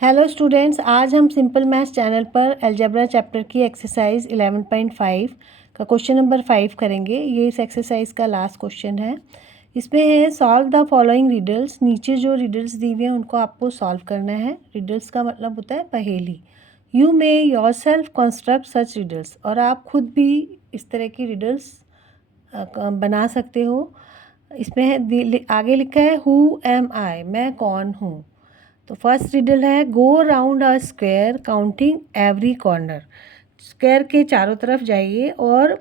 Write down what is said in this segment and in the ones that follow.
Hello students, आज हम simple maths channel पर अलजेब्रा चैप्टर की एक्सरसाइज 11.5 का क्वेश्चन नंबर 5 करेंगे। ये इस एक्सरसाइज का लास्ट क्वेश्चन है। इसमें है सॉल्व द फॉलोइंग रिडल्स। नीचे जो रिडल्स दी हुई हैं उनको आपको सॉल्व करना है। रिडल्स का मतलब होता है पहेली। You may your self construct such riddles, और आप खुद भी इस तरह की रिडल्स बना सकते हो। इसमें है आगे लिखा है हु एम आई, मैं कौन हूँ। तो फर्स्ट रिडल है go round a square counting every corner. Square के चारों तरफ जाइए और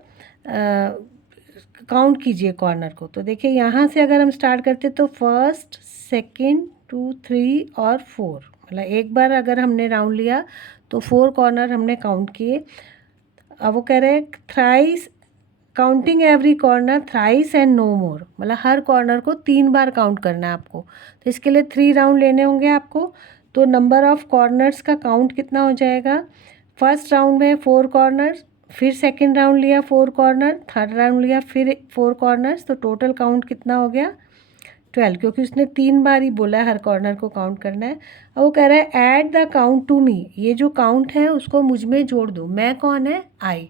काउंट कीजिए कॉर्नर को। तो देखिए यहाँ से अगर हम स्टार्ट करते तो फर्स्ट, सेकंड, 2, 3 और 4, मतलब एक बार अगर हमने राउंड लिया तो 4 कॉर्नर हमने काउंट किए। अब वो कह रहे हैं thrice counting every corner thrice and no more, मतलब हर कॉर्नर को 3 बार काउंट करना है आपको। तो इसके लिए 3 राउंड लेने होंगे आपको। तो नंबर ऑफ कॉर्नर्स का काउंट कितना हो जाएगा? फर्स्ट राउंड में 4 कॉर्नर्स, फिर सेकंड राउंड लिया 4 कॉर्नर, थर्ड राउंड लिया फिर 4 कॉर्नर्स, तो टोटल काउंट कितना हो गया? 12, क्योंकि उसने 3 बार ही बोला है हर कॉर्नर को काउंट करना है। अब वो कह रहा है add the count to me, ये जो काउंट है उसको मुझ में जोड़ दो। मैं कौन है? आई,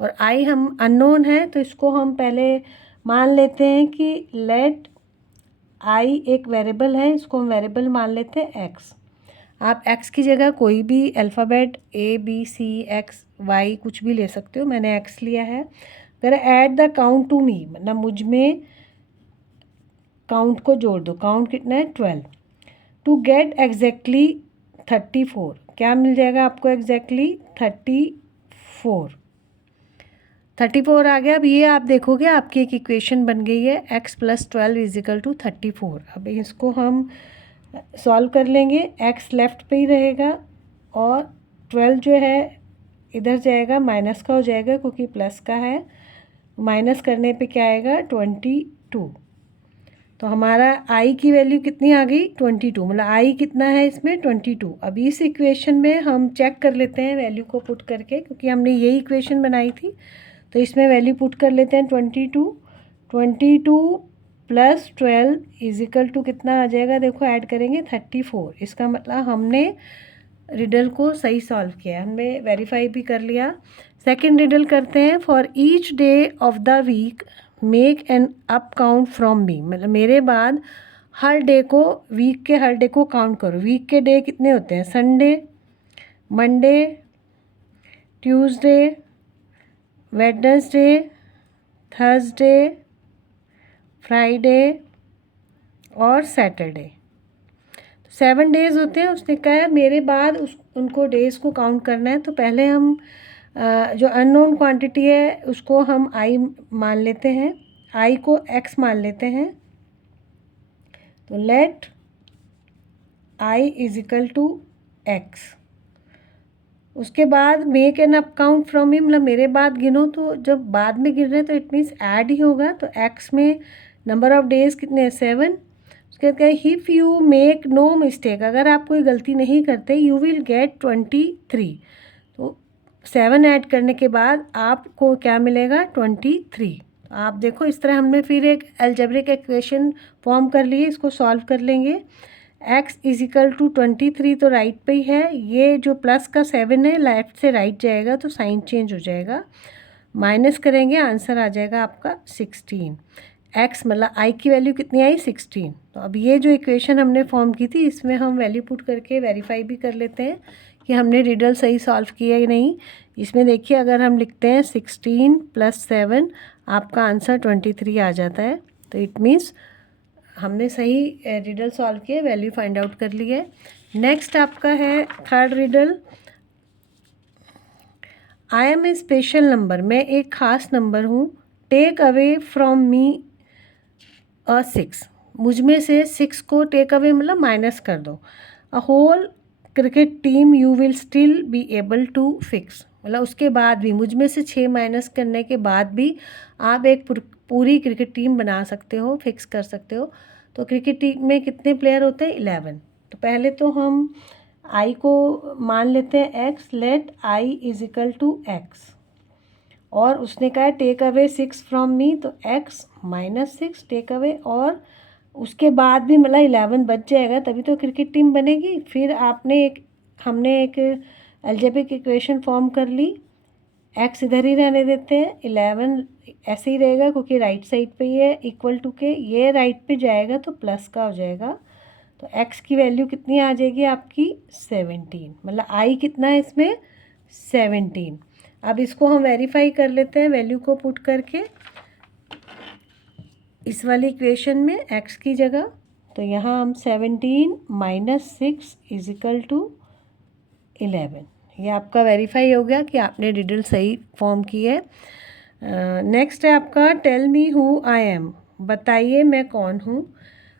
और आई हम अननोन है, तो इसको हम पहले मान लेते हैं कि लेट आई एक वेरिएबल है, इसको हम वेरिएबल मान लेते हैं एक्स। आप एक्स की जगह कोई भी अल्फ़ाबेट ABC एक्स वाई कुछ भी ले सकते हो, मैंने एक्स लिया है। अगर add the count to me, मतलब मुझ में काउंट को जोड़ दो। काउंट कितना है? 12। टू गेट एग्जैक्टली 34, क्या मिल जाएगा आपको? एग्जैक्टली 34 आ गया। अब ये आप देखोगे आपकी एक इक्वेशन बन गई है x + 12 = 34। अब इसको हम सॉल्व कर लेंगे। x लेफ्ट पे ही रहेगा और 12 जो है इधर जाएगा, माइनस का हो जाएगा क्योंकि प्लस का है। माइनस करने पे क्या आएगा? 22। तो हमारा i की वैल्यू कितनी आ गई? 22, मतलब i कितना है इसमें? 22। अब इस इक्वेशन में हम चेक कर लेते हैं वैल्यू को पुट करके, क्योंकि हमने यही इक्वेशन बनाई थी। तो इसमें वैल्यू पुट कर लेते हैं 22 + 12 = कितना आ जाएगा? देखो ऐड करेंगे 34। इसका मतलब हमने रिडल को सही सॉल्व किया, हमने वेरीफाई भी कर लिया। सेकंड रिडल करते हैं। For each day of the week make an up count from me, मतलब मेरे बाद हर डे को, वीक के हर डे को काउंट करो। वीक के डे कितने होते हैं? Sunday, Monday, Tuesday, Wednesday, Thursday, Friday और सैटरडे। 7 डेज़ होते हैं। उसने कहा है मेरे बाद उनको डेज़ को काउंट करना है। तो पहले हम जो अननोन क्वांटिटी है उसको हम आई मान लेते हैं, आई को एक्स मान लेते हैं। तो लेट आई = एक्स। उसके बाद make an up count from me, मतलब मेरे बाद गिनो। तो जब बाद में गिन रहे हैं तो इट मीन्स ऐड ही होगा। तो एक्स में नंबर ऑफ डेज़ कितने हैं? 7। उसके बाद क्या है? If you make no mistake, अगर आप कोई गलती नहीं करते, यू विल गेट 23। तो 7 ऐड करने के बाद आपको क्या मिलेगा? 23। तो आप देखो इस तरह हमने फिर एक अलजेब्रिक इक्वेशन फॉर्म कर लिए। इसको सॉल्व कर लेंगे। x = 23 तो राइट पे ही है। ये जो प्लस का 7 है लेफ्ट से राइट जाएगा तो साइन चेंज हो जाएगा। माइनस करेंगे, आंसर आ जाएगा आपका 16। x मतलब i की वैल्यू कितनी आई? 16। तो अब ये जो इक्वेशन हमने फॉर्म की थी इसमें हम वैल्यू पुट करके वेरीफाई भी कर लेते हैं कि हमने रिडल सही सॉल्व किया या नहीं। इसमें देखिए अगर हम लिखते हैं 16 + 7, आपका आंसर 23 आ जाता है। तो इट मीन्स हमने सही रिडल सॉल्व किए, वैल्यू फाइंड आउट कर ली है। नेक्स्ट आपका है third riddle. I am a special number, मैं एक ख़ास नंबर हूँ। Take away from me a 6, मुझ में से 6 को टेक अवे मतलब माइनस कर दो। A whole cricket team you will still be able to fix, मतलब उसके बाद भी, मुझ में से 6 माइनस करने के बाद भी आप एक पूरी क्रिकेट टीम बना सकते हो, फिक्स कर सकते हो। तो क्रिकेट टीम में कितने प्लेयर होते हैं? 11। तो पहले तो हम आई को मान लेते हैं एक्स। लेट आई = एक्स, और उसने कहा टेक अवे 6 फ्रॉम मी, तो x - 6 टेक अवे, और उसके बाद भी मतलब 11 बच जाएगा तभी तो क्रिकेट टीम बनेगी। फिर हमने एक अलजेब्रिक इक्वेशन फॉर्म कर ली। एक्स इधर ही रहने देते हैं, 11 ऐसे ही रहेगा क्योंकि राइट साइड पे ही है, इक्वल टू के ये राइट पे जाएगा तो प्लस का हो जाएगा। तो एक्स की वैल्यू कितनी आ जाएगी आपकी 17, मतलब आई कितना है इसमें 17। अब इसको हम वेरीफाई कर लेते हैं वैल्यू को पुट करके इस वाली इक्वेशन में एक्स की जगह। तो यहाँ हम 17 - 6 = 11। ये आपका वेरीफाई हो गया कि आपने डिटेल सही फॉर्म की है। नेक्स्ट है आपका tell me who I am, बताइए मैं कौन हूँ।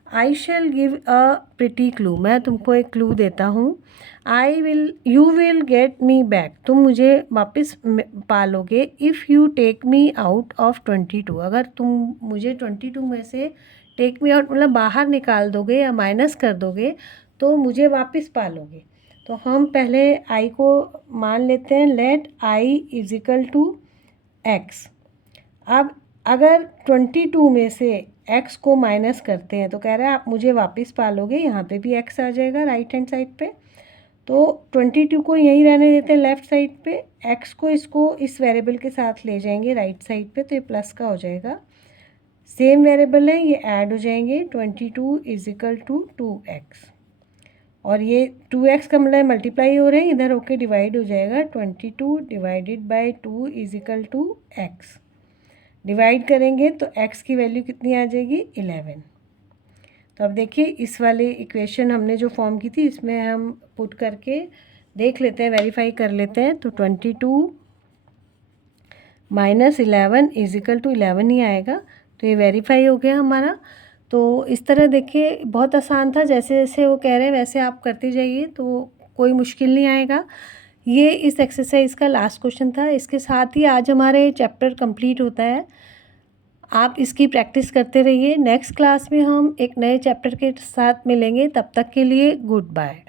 I shall give a pretty clue, मैं तुमको एक क्लू देता हूँ। You will get me back, तुम मुझे वापस पालोगे। If you take me out of 22, अगर तुम मुझे 22 में से टेक मी आउट मतलब बाहर निकाल दोगे या माइनस कर दोगे तो मुझे वापस पालोगे। तो हम पहले आई को मान लेते हैं, लेट आई = x। अब अगर 22 में से x को माइनस करते हैं तो कह रहा है आप मुझे वापस पालोगे, यहाँ पे भी x आ जाएगा राइट हैंड साइड पे। तो 22 को यहीं रहने देते हैं लेफ़्ट साइड पे, x को इसको इस वेरिएबल के साथ ले जाएंगे राइट साइड पे तो ये प्लस का हो जाएगा। सेम वेरिएबल है, ये ऐड हो जाएंगे, 22 = 2x। और ये 2x का मतलब मल्टीप्लाई हो रहे हैं, इधर होके डिवाइड हो जाएगा। 22 / 2 = x। डिवाइड करेंगे तो x की वैल्यू कितनी आ जाएगी 11। तो अब देखिए इस वाले इक्वेशन हमने जो फॉर्म की थी इसमें हम पुट करके देख लेते हैं, वेरीफाई कर लेते हैं। तो 22 - 11 = 11 ही आएगा। तो ये वेरीफाई हो गया हमारा। तो इस तरह देखिए बहुत आसान था, जैसे जैसे वो कह रहे हैं वैसे आप करते जाइए तो कोई मुश्किल नहीं आएगा। ये इस एक्सरसाइज का लास्ट क्वेश्चन था। इसके साथ ही आज हमारे चैप्टर कंप्लीट होता है। आप इसकी प्रैक्टिस करते रहिए। नेक्स्ट क्लास में हम एक नए चैप्टर के साथ मिलेंगे, तब तक के लिए गुड बाय।